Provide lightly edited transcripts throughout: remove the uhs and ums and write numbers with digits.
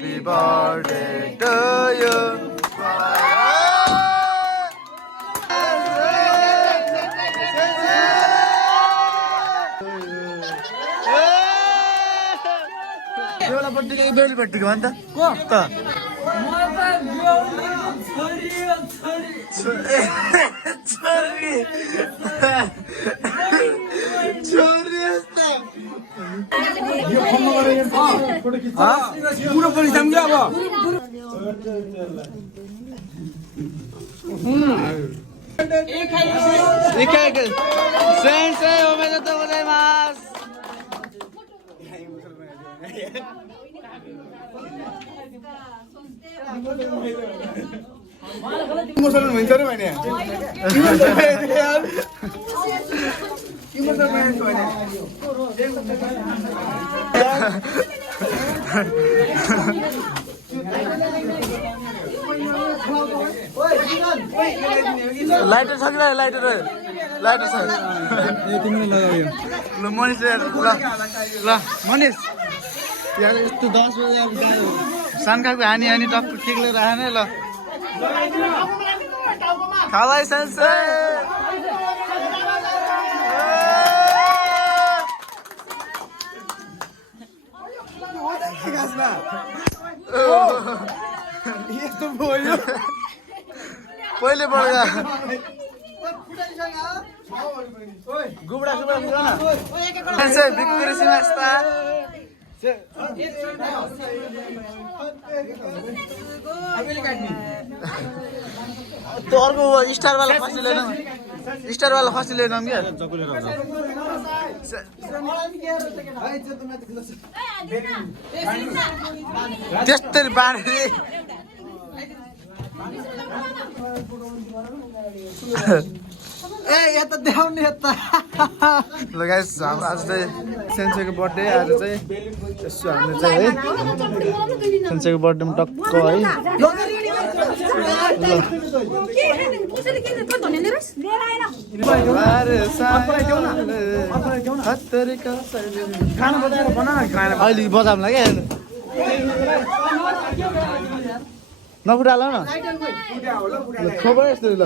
Happy birthday to you. बेली पट्टीको भन्छ त पुरो पुलिस जाम क्या अब सेन्सेई ओमेदेतो गोजाइमासु मुसलमान भन्छ रे भने लाइटर छ कि लाइटर लाइटर छ तिमीले लगायो ल मनिष ल मनिष यहाँ यस्तो 10 बजे अब सानखाको हानी हानी टक्क केक लिएर आएन ल खालाई सेन्से यस्तो भयो पहिले बढ्दा गुबडा सुबडा पुरा न सेन्से भिक्टोरी सिमास्ता तो अर्को स्टार वाला खसी लेन स्टार वाला खसी लेन क्या त्यस्तै बाँडे ए यता देखाउने यता ल गाइस हाम्रो आज चाहिँ सेन्सेको बर्थडे आज चाहिँ यसो हामीले चाहिँ है सेन्सेको बर्थडेमा टक्क है अहिले बजाउनु लाग्यो नफुटाल न खबर यस्तो ल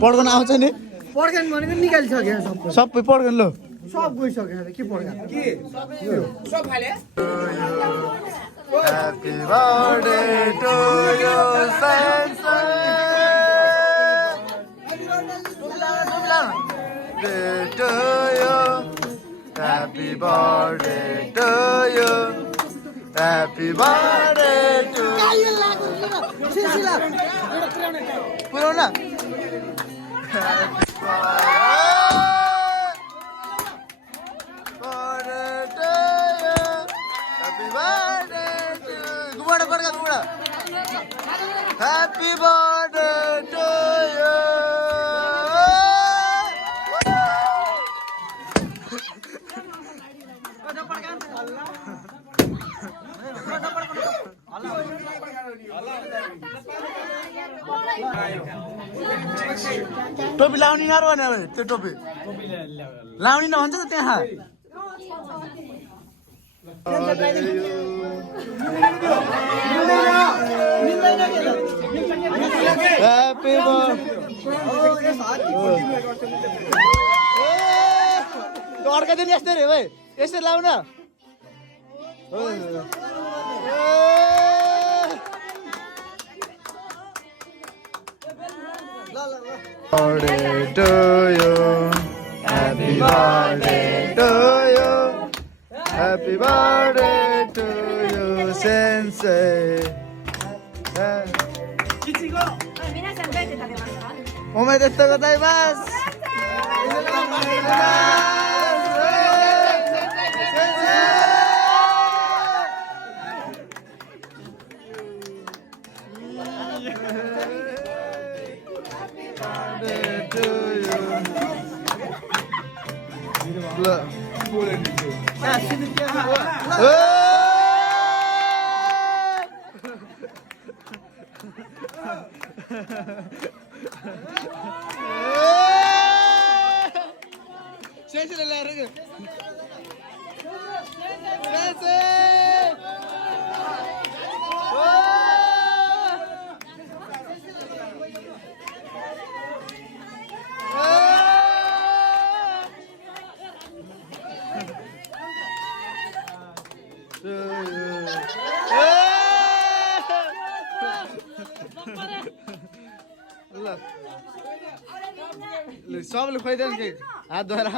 पड्कन आउँछ नि पड्कान भनेको निकालिसक्यो सबै पड्कन ल सब गइसक्यो के पड्कान के सब फाले Happy birthday to you, Sensei. To you. Happy birthday to you. Happy birthday to you. पुराना Happy birthday to you. टोपी लाउने न भने त्यो टोपी लाउने नभन्छ त त्यहाँ Happy birthday अर्का दिन यस्तै रे भाइ यसरी लाउन birthday to you. Happy birthday to you. Happy birthday to you, Sensei. Omedetou gozaimasu. सबले खुवाइदिनु कि हातद्वारा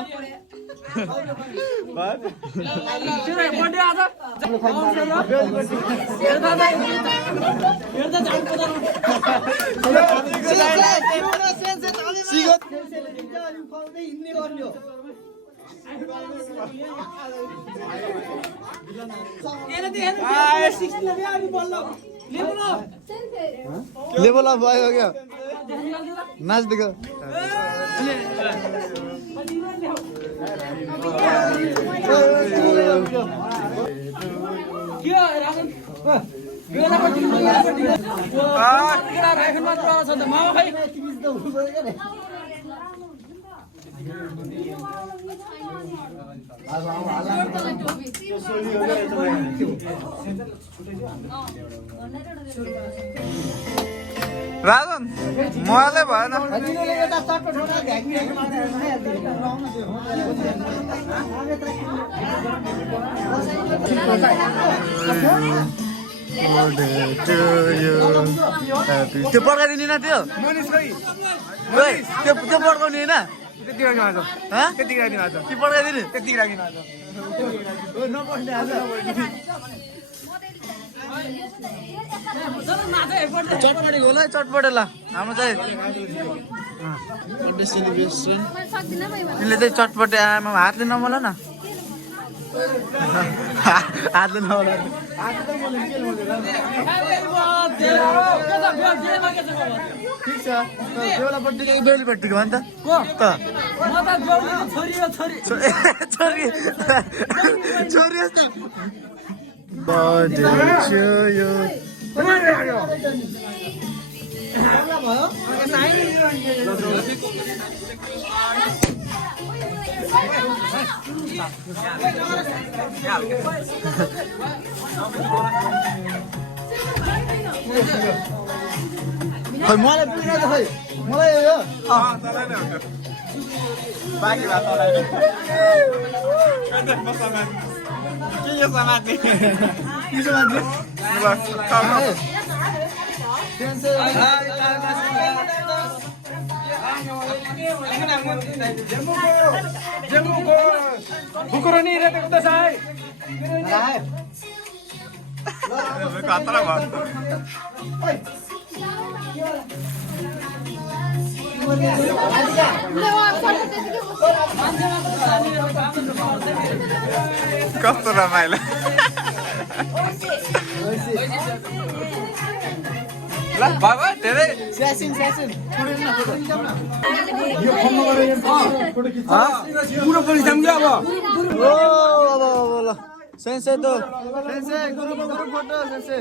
लेभल अफ भयो क्या नाच्दिएको राजन मलाई भएन त्यो पड्काइदिने न त्यो त्यो पड्काउने होइन कि पड्काइदिने चटपटे गोल है चटपटे ल हाम्रो चाहिँ बर्थडे सेलिब्रेसन तिमीले चाहिँ चटपटे आमा हातले नमला न हातले नमला ठिक छ बेहुलापट्टिको बेहुलीपट्टिको भन् त छोरी खै मलाई पुग्न त खै मलाई यो बाँकी भात कस्तो रमाइलो ल बाबा धेरै स्यासिन यो फोनमा गरेर पुरो पुलिस जाम क्या अब ओ अब ल सेन्से त सेन्से ग्रुप फोटो सेन्से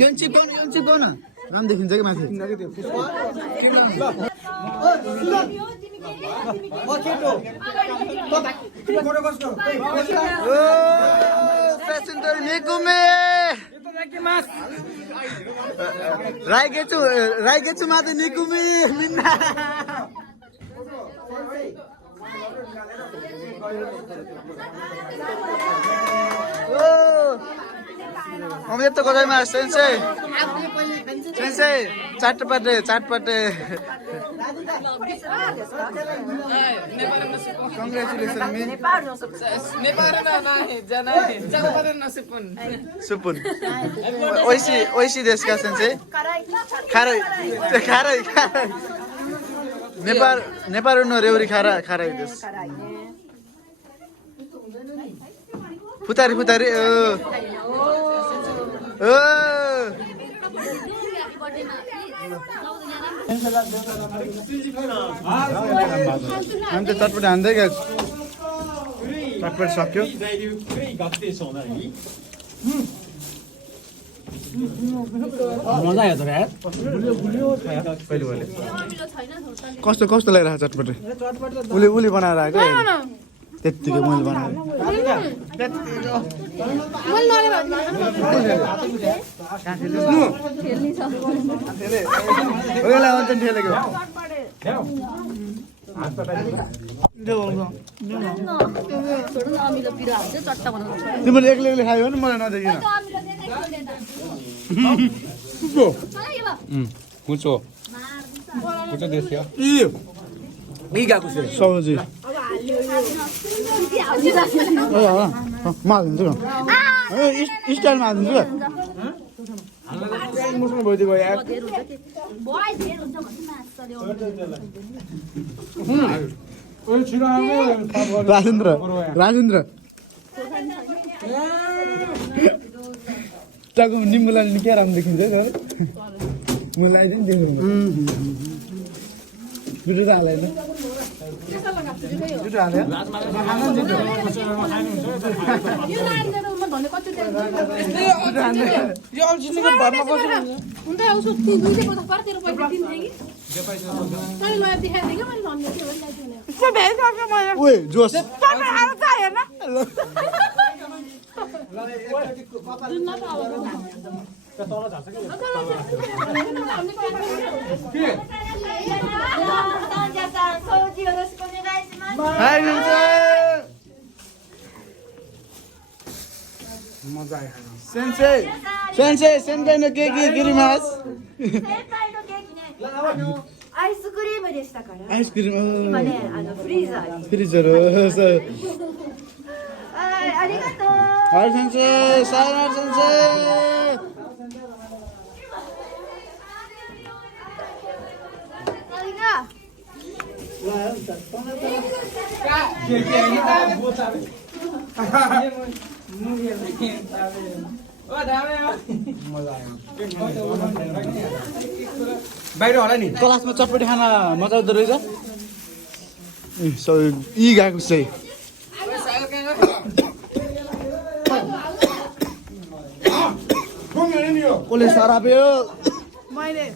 योन्ची कोन नाम देखिन्छ कि माथि राइगेछु माथि निकुमे निन्ना अमृत गराइमा सेन्से चाटपटे कङ्ग्रेचुलेसन सुपुन ओइसी देशका सेन्से खारै नेपाल रेउरी खारै देश फुतारी हामी त चटपट हान्दै गयो चटपट सक्यो मजा आयो तर यार कस्तो कस्तो लागिरहेको चटपटे उली बनाएर आएको त्यत्तिकै मैले बनाएको तिमीले एक्लै एक्लै खायो भने मलाई नदेखिन Mucho. Mucho decía. सब्जी मादिन्छु स्टाइलमा हालिदिन्छु मसँग भइदियो यार राजेन्द्र राजेन्द्र टाको निम्बु लाने क्या राम्रो देखिन्छ है म लगाइदिनु देख्नु जुटो त हालेन जुटो हाल्यो ओए जोस मजा आयो सेन्से सेन्से सेन्से नो केक गिरिमास アイスクリームでしたから。 アイスクリーム今ね、フリーザー。フリーザーそうはい、ありがとう。はい先生さよなら先生बाहिर होला नि क्लासमा चटपटी खाना मजा आउँदो रहेछ यी गएको चाहिँ कसले सराप्यो मैले